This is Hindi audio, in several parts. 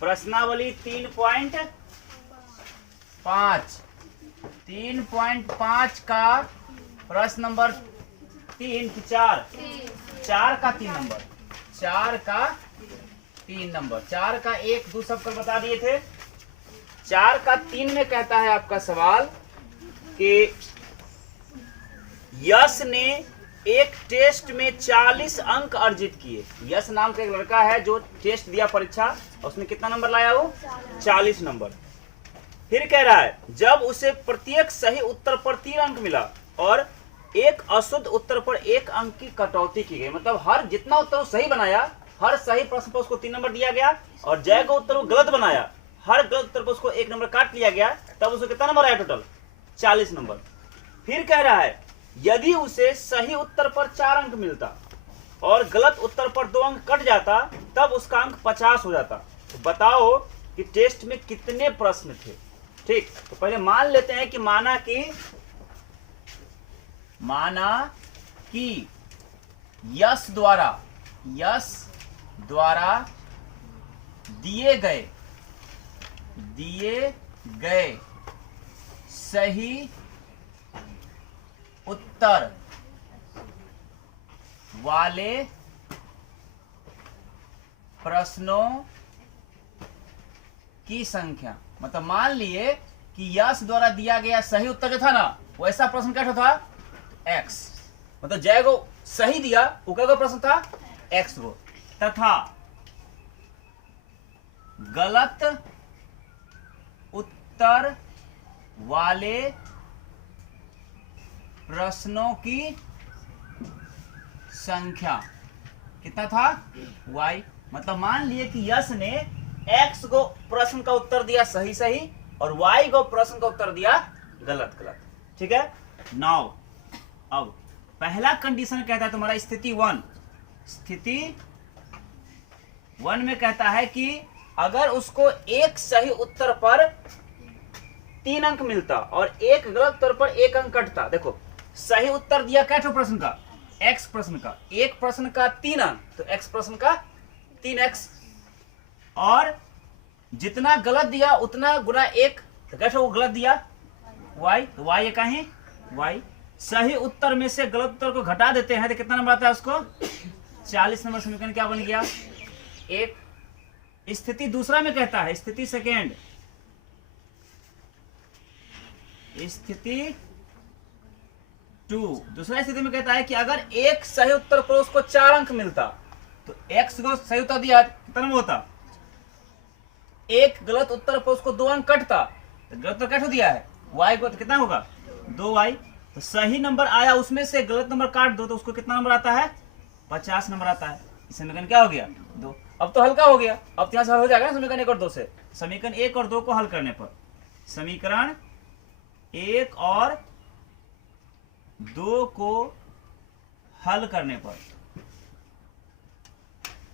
प्रश्नावली 3.5 3.5 का प्रश्न नंबर 3 की 4 का 3 नंबर 4 का 3 नंबर 4 का 1 2 सब कल बता दिए थे। 4 का 3 में कहता है आपका सवाल कि यश ने एक टेस्ट में 40 अंक अर्जित किए। यश नाम का एक लड़का है जो टेस्ट दिया परीक्षा, उसने कितना नंबर लाया? वो 40 नंबर। फिर कह रहा है जब उसे प्रत्येक सही उत्तर पर 3 अंक मिला और एक अशुद्ध उत्तर पर 1 अंक की कटौती की गई, मतलब हर जितना उत्तर सही बनाया हर सही प्रश्न पर उसको 3 नंबर दिया गया, और जय का उत्तर वो गलत बनाया हर गलत उत्तर पर उसको 1 नंबर काट लिया गया, तब उसको कितना नंबर आया? Total 40 number. फिर कह रहा है यदि उसे सही उत्तर पर 4 अंक मिलता और गलत उत्तर पर 2 अंक कट जाता तब उसका अंक 50 हो जाता। तो बताओ कि टेस्ट में कितने प्रश्न थे? ठीक, तो पहले मान लेते हैं कि माना कि यश द्वारा दिए गए सही उत्तर वाले प्रश्नों की संख्या, मतलब मान लिए कि यश द्वारा दिया गया सही उत्तर जो था ना वैसा प्रश्न कैसा था? x, मतलब जय को सही दिया वो क्या प्रश्न था? x को, तथा गलत उत्तर वाले प्रश्नों की संख्या कितना था? y, मतलब मान लिए कि यश ने x को प्रश्न का उत्तर दिया सही सही और y को प्रश्न का उत्तर दिया गलत गलत। ठीक है। नाउ अब पहला कंडीशन कहता है तुम्हारा स्थिति 1 में कहता है कि अगर उसको एक सही उत्तर पर 3 अंक मिलता और एक गलत उत्तर पर 1 अंक कटता। देखो सही उत्तर दिया क्या था प्रश्न का? x प्रश्न का, एक प्रश्न का 3 अंक, तो x प्रश्न का 3x, और जितना गलत दिया उतना गुना 1, तो कैसे वो गलत दिया? y, तो y ये कहीं y। सही उत्तर में से गलत उत्तर को घटा देते हैं तो कितना नंबर आता है उसको? 40 नंबर। समीकरण क्या बन गया? 1। स्थिति दूसरा में कहता है, स्थिति सेकेंड, स्थिति 2 दूसरा स्थिति में कहता है कि अगर एक सही उत्तर पर उसको 4 अंक मिलता तो x को सही उत्तर दिया कितना नंबर होता? एक गलत उत्तर पर उसको 2 अंक कटता, तो गलत उत्तर कैसे दिया है? y को, तो कितना होगा? 2y। तो सही नंबर आया उसमें से गलत नंबर काट दो तो उसको कितना नंबर आता है? 50 नंबर आता है। इस समीकरण क्या हो गया? 2। अब तो हल्का हो गया, अब तो यहाँ से हल हो जाएगा ना समीकरण 1 और 2 से। समीकरण 1 और 2 को हल करने पर, समीकरण 1 और 2 को हल करने पर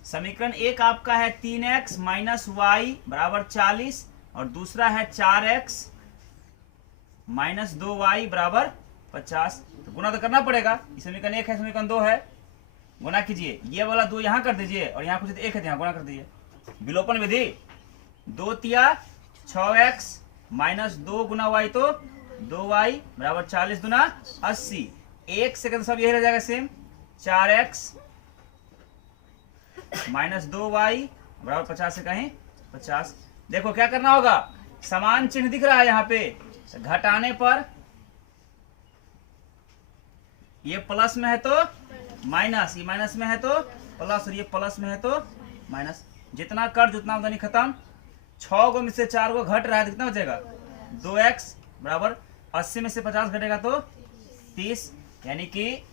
समीकरण 1 आपका है 3x माइनस y बराबर 40 और दूसरा है 4x माइनस 2y बराबर 50। तो गुना तो करना पड़ेगा। समीकरण 1 है, समीकरण 2 है, गुना कीजिए। ये वाला 2 यहाँ कर दीजिए और यहाँ कुछ 1 है यहाँ गुना कर दीजिए। विलोपन विधि, 2 तिया 6x माइनस 2 गुना y तो 2y बराबर 40 दुना 80। 1 से सब यही रह जाएगा सेम, 4x माइनस 2y बराबर 50 से कहीं 50। देखो क्या करना होगा, समान चिन्ह दिख रहा है यहाँ पे, घटाने पर ये प्लस में है तो माइनस, ये माइनस में है तो प्लस और ये प्लस में है तो माइनस। जितना कर्ज उतना आमदनी खत्म। 6 को में से 4 को घट रहा है तो कितना बचेगा? 2x बराबर 80 में से 50 घटेगा तो 30, यानी कि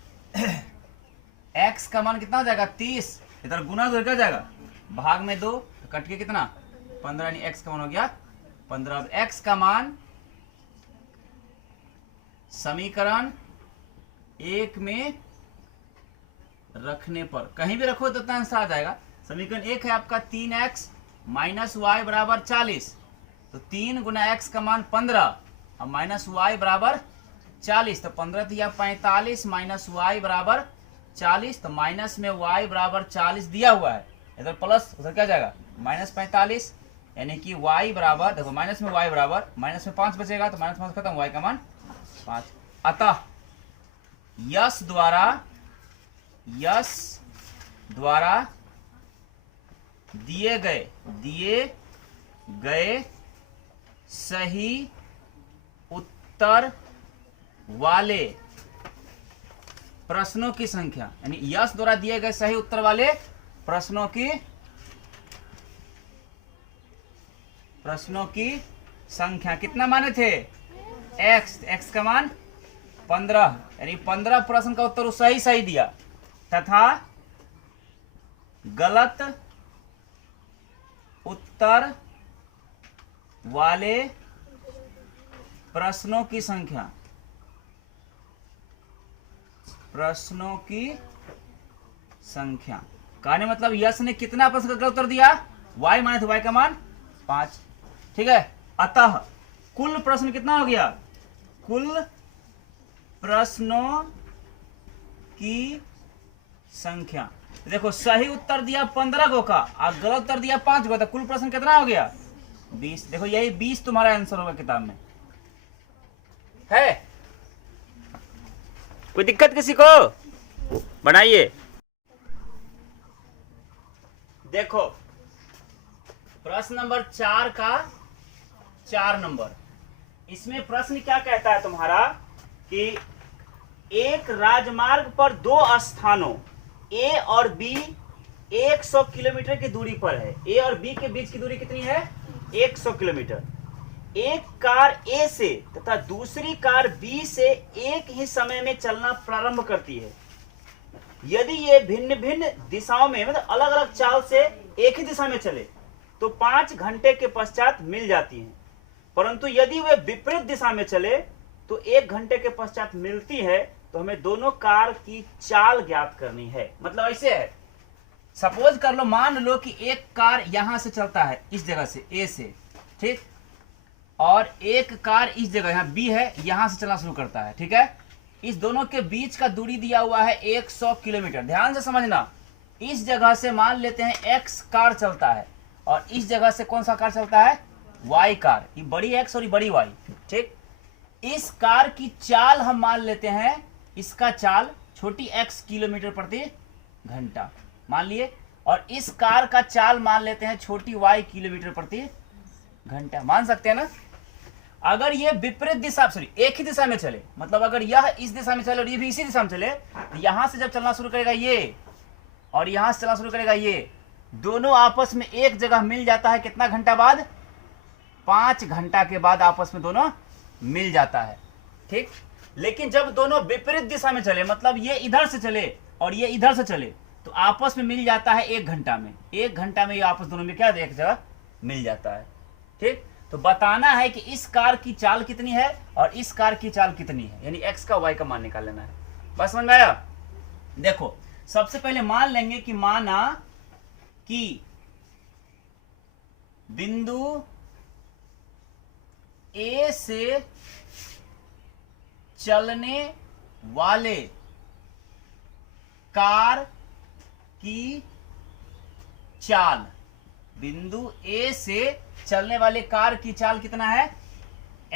x का मान कितना हो जाएगा? 30। इधर गुना तो क्या जाएगा? भाग में 2 तो कट के कितना? 15, यानी x का मान हो गया 15। x का मान समीकरण 1 में रखने पर, कहीं भी रखो तो इतना आंसर आ जाएगा। समीकरण 1 है आपका 3x माइनस वाई बराबर 40, तो 3 गुना x का मान 15 और माइनस वाई बराबर 40, तो 15 दिया 45 माइनस वाई बराबर 40, तो माइनस में y बराबर 40 दिया हुआ है, इधर प्लस उधर क्या जाएगा? माइनस 45। यानी कि y बराबर, देखो माइनस में y बराबर, माइनस में 5 बचेगा तो माइनस 5 खत्म, y का मान 5। अतः यश द्वारा दिए गए सही उत्तर वाले प्रश्नों की संख्या, यानी यश द्वारा दिए गए सही उत्तर वाले प्रश्नों की संख्या कितना माने थे? x का मान 15, यानी 15 प्रश्न का उत्तर सही दिया, तथा गलत उत्तर वाले प्रश्नों की संख्या कहने मतलब यश ने कितना प्रश्न का गलत उत्तर दिया? y माने थे, y का मान 5। ठीक है, अतः कुल प्रश्न कितना हो गया? कुल प्रश्नों की संख्या, देखो सही उत्तर दिया 15 को का और गलत उत्तर दिया 5 को, तो कुल प्रश्न कितना हो गया? 20। देखो यही 20 तुम्हारा आंसर होगा किताब में। है कोई दिक्कत किसी को? बनाइए। देखो प्रश्न नंबर 4 का 4 नंबर, इसमें प्रश्न क्या कहता है तुम्हारा कि एक राजमार्ग पर 2 स्थानों ए और बी 100 किलोमीटर की दूरी पर है। ए और बी के बीच की दूरी कितनी है? 100 किलोमीटर। एक कार ए से तथा दूसरी कार बी से एक ही समय में चलना प्रारंभ करती है। यदि ये भिन्न भिन्न दिशाओं में, मतलब अलग अलग चाल से एक ही दिशा में चले तो 5 घंटे के पश्चात मिल जाती हैं, परंतु यदि वे विपरीत दिशा में चले तो 1 घंटे के पश्चात मिलती है। तो हमें दोनों कार की चाल ज्ञात करनी है। मतलब ऐसे है, सपोज कर लो, मान लो कि एक कार यहां से चलता है, इस जगह से ए से, ठीक, और एक कार इस जगह, यहाँ बी है, यहां से चलना शुरू करता है। ठीक है, इस दोनों के बीच का दूरी दिया हुआ है 100 किलोमीटर। ध्यान से समझना, इस जगह से मान लेते हैं एक्स कार चलता है और इस जगह से कौन सा कार चलता है? Y car. ये बड़ी एक्स और ये बड़ी वाई। ठीक, इस कार की चाल हम मान लेते हैं, इसका चाल छोटी एक्स किलोमीटर प्रति घंटा मान लिए, और इस कार का चाल मान लेते हैं छोटी वाई किलोमीटर प्रति घंटा। मान सकते हैं ना? अगर ये विपरीत दिशा, सॉरी एक ही दिशा में चले, मतलब अगर यह इस दिशा में चले और ये भी इसी दिशा में चले, तो यहां से जब चलना शुरू करेगा ये और यहां से चलना शुरू करेगा ये, दोनों आपस में एक जगह मिल जाता है। कितना घंटा बाद? 5 घंटा के बाद आपस में दोनों मिल जाता है। ठीक, लेकिन जब दोनों विपरीत दिशा में चले, मतलब ये इधर से चले और ये इधर से चले, तो आपस में मिल जाता है 1 घंटा में। 1 घंटा में ये आपस दोनों में क्या एक जगह मिल जाता है। ठीक, तो बताना है कि इस कार की चाल कितनी है और इस कार की चाल कितनी है, यानी एक्स का वाई का मान निकाल लेना है। बस समझ में आया? देखो सबसे पहले मान लेंगे कि माना कि बिंदु ए से चलने वाले कार की चाल, बिंदु ए से चलने वाले कार की चाल कितना है?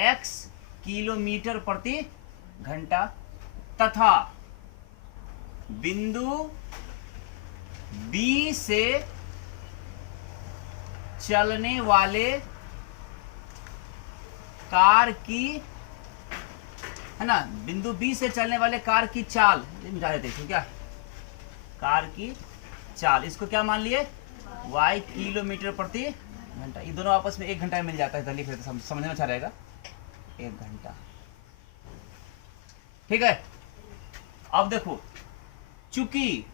x किलोमीटर प्रति घंटा, तथा बिंदु बी से चलने वाले कार की, है ना, बिंदु बी से चलने वाले कार की चाल, मिटा देते हैं क्या, कार की चाल, इसको क्या मान लिए? y किलोमीटर प्रति घंटा। ये दोनों आपस में 1 घंटा में मिल जाता है, तो लिख लेते, समझने में अच्छा रहेगा, 1 घंटा। ठीक है, अब देखो, चूंकि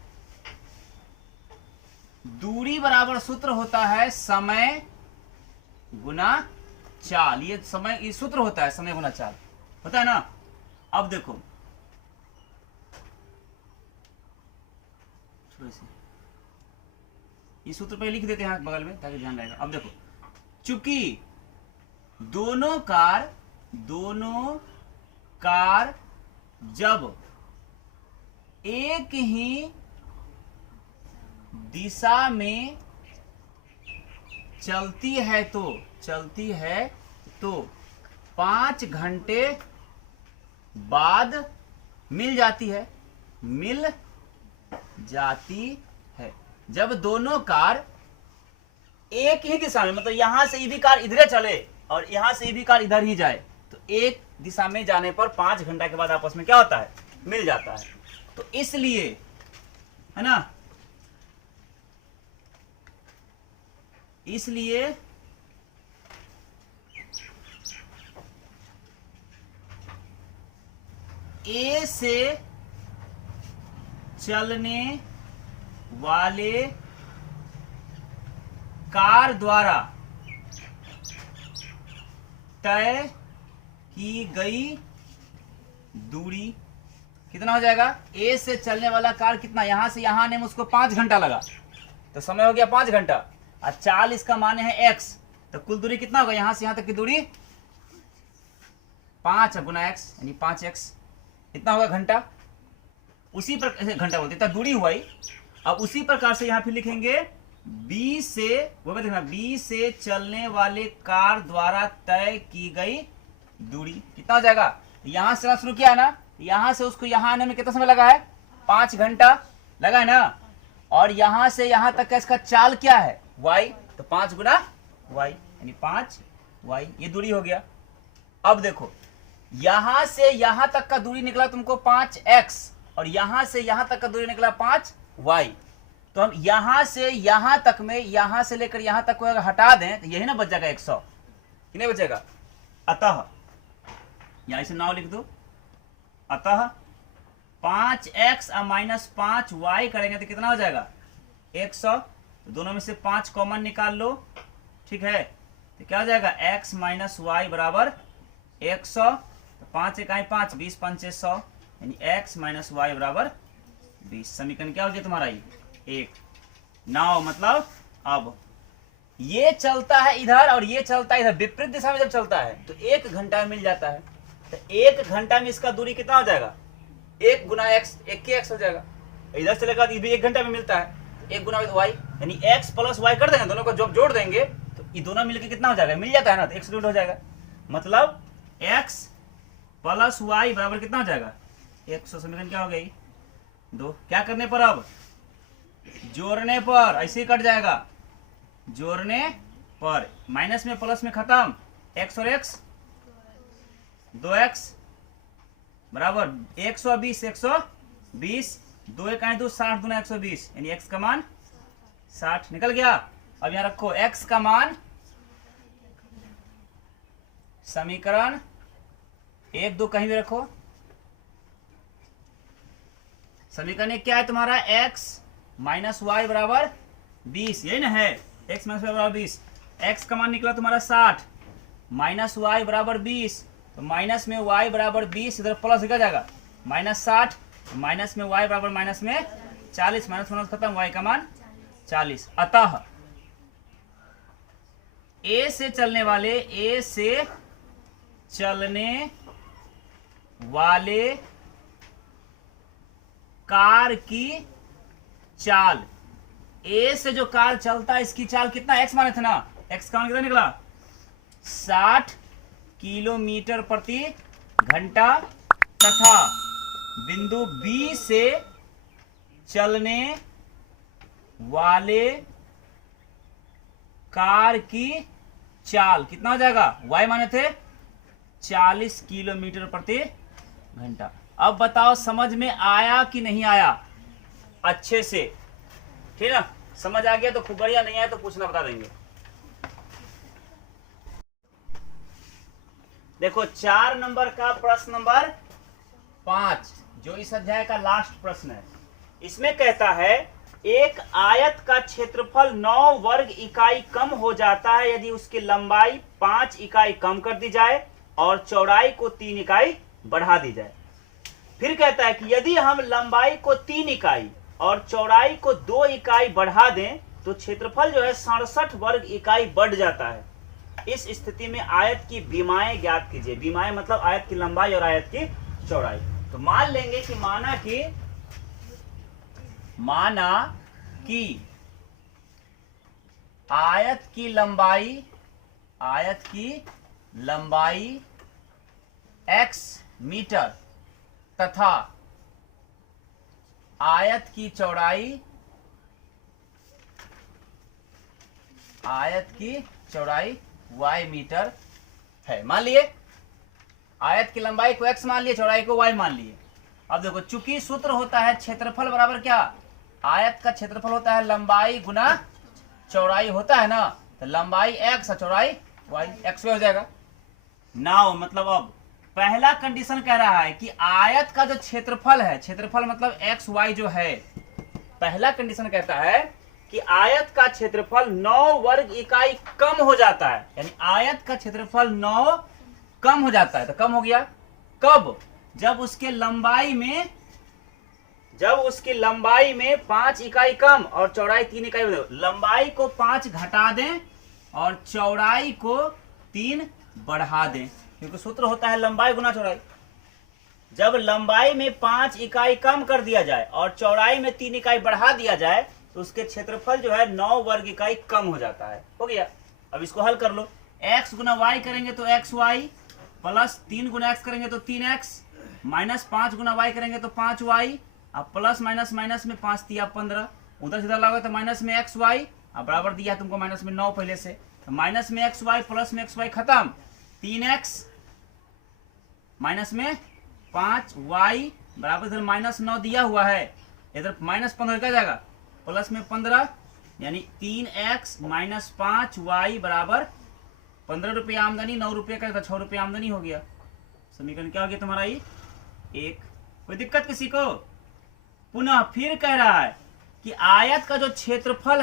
दूरी बराबर सूत्र होता है समय गुना चाल, ये समय, ये सूत्र होता है समय गुना चाल, होता है ना। अब देखो ये सूत्र पे लिख देते हैं बगल में ताकि ध्यान रहेगा। अब देखो, चूंकि दोनों कार जब एक ही दिशा में चलती है तो 5 घंटे बाद मिल जाती है। जब दोनों कार एक ही दिशा में, मतलब यहां से ये भी कार इधर चले और यहां से ये भी कार इधर ही जाए, तो एक दिशा में जाने पर 5 घंटा के बाद आपस में क्या होता है, मिल जाता है। तो इसलिए, है ना, इसलिए ए से चलने वाले कार द्वारा तय की गई दूरी कितना हो जाएगा? ए से चलने वाला कार कितना, यहां से यहां आने में उसको 5 घंटा लगा, तो समय हो गया 5 घंटा। और 4 इसका माने है x, तो कुल दूरी कितना होगा? यहां से यहां तक की दूरी 5 गुना x, यानी 5x, इतना होगा घंटा। उसी पर घंटा बोलते इतना दूरी हुआ ही। अब उसी प्रकार से यहां फिर लिखेंगे B से, वो भी देखना, B से चलने वाले कार द्वारा तय की गई दूरी कितना हो जाएगा? यहां से शुरू किया है ना, यहां से उसको यहां आने में कितना समय लगा है? 5 घंटा लगा है ना। और यहां से यहां तक का इसका चाल क्या है? y, तो 5 गुना y, यानी 5y, ये दूरी हो गया। अब देखो, यहां से यहां तक का दूरी निकला तुमको 5x, और यहां से यहां तक का दूरी निकला 5y। तो हम यहां से यहां तक में, यहां से लेकर यहां तक को अगर हटा दें तो यही ना बच जाएगा 100, कि नहीं बचेगा? अतः यहां से 9 लिख दो। अतः 5x माइनस 5y करेंगे तो कितना हो जाएगा? 100। तो दोनों में से 5 कॉमन निकाल लो, ठीक है, तो क्या हो जाएगा? x माइनस वाई बराबर 100। तो 5 इकाई 5, 20 पंचे 100, यानी x माइनस वाई बराबर 20। समीकरण क्या हो गया तुम्हारा? ये 1। नाउ मतलब अब ये चलता है इधर और ये चलता है इधर, विपरीत दिशा में जब चलता है तो 1 घंटा में मिल जाता है। तो 1 घंटा में इसका दूरी कितना हो जाएगा? 1 गुना x, 1 के x हो जाएगा। इधर चलेगा तो ये भी 1 घंटा में मिलता है, 1 गुना y, यानी x प्लस y कर देंगे, दोनों को जब जोड़ देंगे तो ये दोनों मिलकर कितना हो जाएगा? मिल जाता है ना, तो x हो जाएगा। मतलब x प्लस y बराबर कितना हो जाएगा? 100। समीकरण क्या हो गई? 2। क्या करने पर? अब जोड़ने पर, ऐसे ही कट जाएगा। जोड़ने पर माइनस में प्लस में खत्म, x और x 2x बराबर 120, 120, 2 इकाई 2, 60 गुना 120, यानी x का मान 60 निकल गया। अब यहां रखो x का मान, समीकरण 1 2 कहीं भी रखो। समीकरण 1 क्या है तुम्हारा? x माइनस वाई बराबर 20, यही ना है, x माइनस वाई बराबर 20। x का मान निकला तुम्हारा 60, माइनस वाई बराबर 20, तो माइनस में y बराबर 20, इधर प्लस क्या जाएगा? माइनस 60, माइनस में y बराबर माइनस में 40, माइनस माइनस खत्म, y का मान 40। अतः a से चलने वाले कार की चाल, ए से जो कार चलता है इसकी चाल कितना? x माने थे ना, x का मान कितना निकला? 60 किलोमीटर प्रति घंटा, तथा बिंदु B से चलने वाले कार की चाल कितना हो जाएगा? y माने थे 40 किलोमीटर प्रति घंटा। अब बताओ समझ में आया कि नहीं आया? अच्छे से, ठीक है ना? समझ आ गया तो खूब बढ़िया, नहीं आया तो पूछना, बता देंगे। देखो 4 नंबर का प्रश्न नंबर 5, जो इस अध्याय का लास्ट प्रश्न है, इसमें कहता है एक आयत का क्षेत्रफल 9 वर्ग इकाई कम हो जाता है यदि उसकी लंबाई 5 इकाई कम कर दी जाए और चौड़ाई को 3 इकाई बढ़ा दी जाए। फिर कहता है कि यदि हम लंबाई को 3 इकाई और चौड़ाई को 2 इकाई बढ़ा दें तो क्षेत्रफल जो है 67 वर्ग इकाई बढ़ जाता है। इस स्थिति में आयत की विमाएं ज्ञात कीजिए। विमाएं मतलब आयत की लंबाई और आयत की चौड़ाई। तो मान लेंगे कि माना कि आयत की लंबाई x मीटर तथा आयत की चौड़ाई y मीटर है। मान लिए आयत की लंबाई को x मान लिए, चौड़ाई को y मान लिए। अब देखो, चूंकि सूत्र होता है क्षेत्रफल बराबर क्या, आयत का क्षेत्रफल होता है लंबाई गुना चौड़ाई होता है ना, तो लंबाई x और चौड़ाई y, x हो जाएगा। नाउ मतलब अब पहला कंडीशन कह रहा है कि आयत का जो क्षेत्रफल है, क्षेत्रफल मतलब एक्स वाई जो है, पहला कंडीशन कहता है कि आयत का क्षेत्रफल 9 वर्ग इकाई कम हो जाता है, यानी आयत का क्षेत्रफल 9 कम हो जाता है। तो कम हो गया कब, जब उसके लंबाई में 5 इकाई कम और चौड़ाई 3 इकाई, लंबाई को 5 घटा दें और चौड़ाई को 3 बढ़ा दें, क्योंकि सूत्र होता है लंबाई गुना चौड़ाई। जब लंबाई में 5 इकाई कम कर दिया जाए और चौड़ाई में 3 इकाई बढ़ा दिया जाए तो उसके क्षेत्रफल जो है 9 वर्ग इकाई कम हो जाता है। हो गया। अब इसको हल कर लो, x गुना वाई करेंगे तो एक्स वाई, प्लस 3 गुना x करेंगे तो 3x, माइनस 5 गुना y करेंगे तो 5y, अब प्लस माइनस माइनस में 5 दिया 15, उधर सीधा लागो तो माइनस में xy, अब बराबर दिया तुमको माइनस में 9 पहले से, तो माइनस में xy प्लस में xy खत्म, 3x माइनस में 5y बराबर, इधर माइनस 9 दिया हुआ है, इधर माइनस 15 क्या जाएगा, प्लस में 15, यानी 3x माइनस 5y बराबर 15 रुपये आमदनी, 9 रुपये का 6 रुपये आमदनी हो गया। समीकरण क्या हो गया तुम्हारा ये 1। कोई दिक्कत किसी को? पुनः फिर कह रहा है कि आयत का जो क्षेत्रफल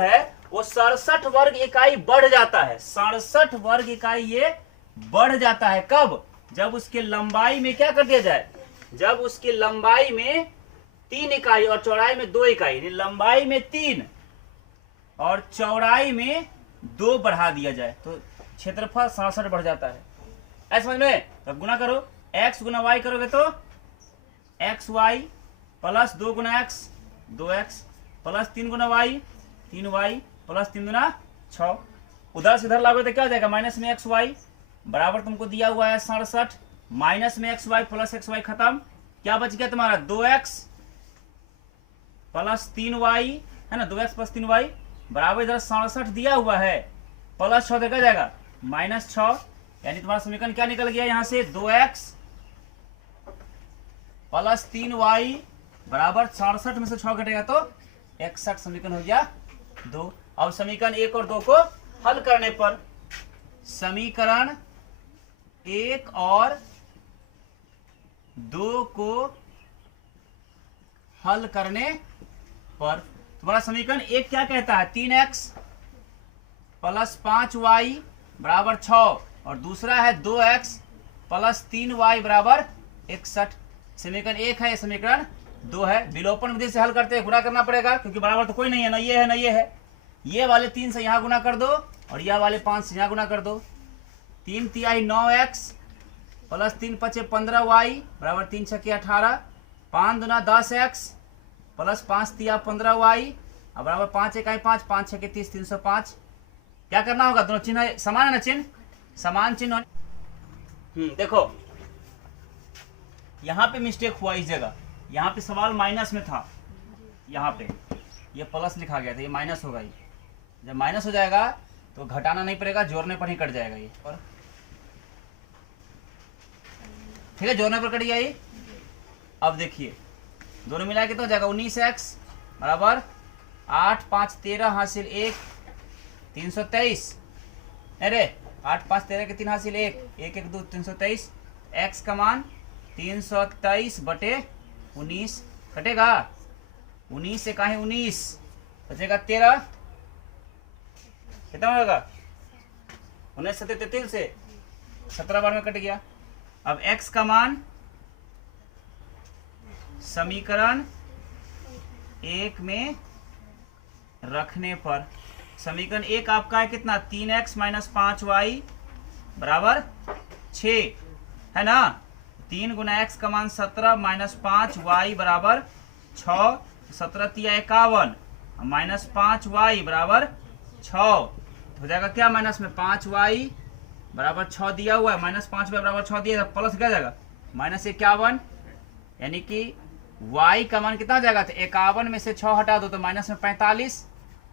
है वो 67 वर्ग इकाई बढ़ जाता है, 67 वर्ग इकाई ये बढ़ जाता है। कब? जब उसके लंबाई में क्या कर दिया जाए, जब उसकी लंबाई में 3 इकाई और चौड़ाई में 2 इकाई, लंबाई में 3 और चौड़ाई में 2 बढ़ा दिया जाए तो क्षेत्रफल 67 बढ़ जाता है। ऐसा समझ में? तो गुना करो, x गुना y करोगे तो एक्स वाई, प्लस 2 गुना x 2x, प्लस 3 गुना y 3y, प्लस 3 गुना 6, उधर से इधर लागो तो क्या हो जाएगा, माइनस में एक्स वाई बराबर तुमको दिया हुआ है 67, माइनस में X Y plus X Y खत्म, क्या बच गया तुम्हारा 2x प्लस 3y है ना, 2x प्लस 3y बराबर इधर 67 दिया हुआ है, प्लस 6 देखा जाएगा माइनस 6, यानी तुम्हारा समीकरण क्या निकल गया यहाँ से 2x प्लस 3y बराबर 67 में से 6 घटेगा तो 61 समीकरण हो गया 2। अब समीकरण 1 और 2 को हल करने पर, समीकरण 1 और 2 को हल करने पर तुम्हारा समीकरण 1 क्या कहता है, 3x प्लस 5y बराबर 6, और दूसरा है 2x प्लस 3y बराबर 61। समीकरण 1 है, समीकरण 2 है। विलोपन विधि से हल करते हैं, गुना करना पड़ेगा क्योंकि बराबर तो कोई नहीं है, ना ये है ना ये है। ये वाले 3 से यहाँ गुना कर दो और यह वाले 5 से यहाँ गुना कर दो, 3 तिहाई 9x प्लस 3 पचे 15y बराबर 3 छके 18, 5 दूना 10x प्लस 5 तिया 15y अब बराबर 5 इकाई 5, 5 छके 30, 305। क्या करना होगा, दोनों चिन्ह समान है ना, चिन्ह समान चिन्ह। देखो यहाँ पे मिस्टेक हुआ इस जगह, यहाँ पे सवाल माइनस में था, यहाँ पे ये प्लस लिखा गया था, ये माइनस होगा। ये जब माइनस हो जाएगा तो घटाना नहीं पड़ेगा, जोड़ने पर ही कट जाएगा ये, और ठीक है जोड़ने पर कट गया ये। अब देखिए दोनों मिला के तो हो जाएगा 19x बराबर 8 5 13 हासिल 1 323, अरे 8 5 13 के 3 हासिल 1 1 1 2 323, x का मान 323 बटे 19 कटेगा, 19 से कहीं 19 बचेगा 13, कितना होगा 19 7 33 से 17 बार में कट गया। अब x का मान समीकरण 1 में रखने पर, समीकरण 1 आपका है कितना, 3x माइनस 5y बराबर 6 है ना, 3 गुना x का मान 17 माइनस 5y बराबर 6, 17 तिया 51, -5y बराबर 6 हो जाएगा क्या, माइनस में 5y बराबर 6 दिया हुआ है, -5y बराबर 6 दिया, प्लस क्या जाएगा -51, यानी कि y का मान कितना जाएगा, तो 51 में से 6 हटा दो तो माइनस में 45,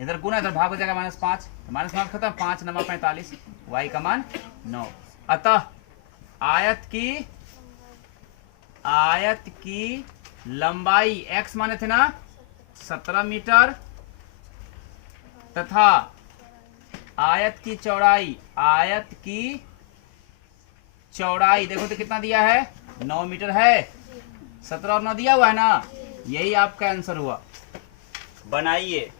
इधर गुना इधर भाग हो जाएगा -5, तो -5 खत्म, 5 9 45, y का मान 9। अतः आयत की लंबाई x माने थे ना 17 मीटर तथा आयत की चौड़ाई देखो तो कितना दिया है, 9 मीटर है, 17 और 9 दिया हुआ है ना, यही आपका आंसर हुआ। बनाइए।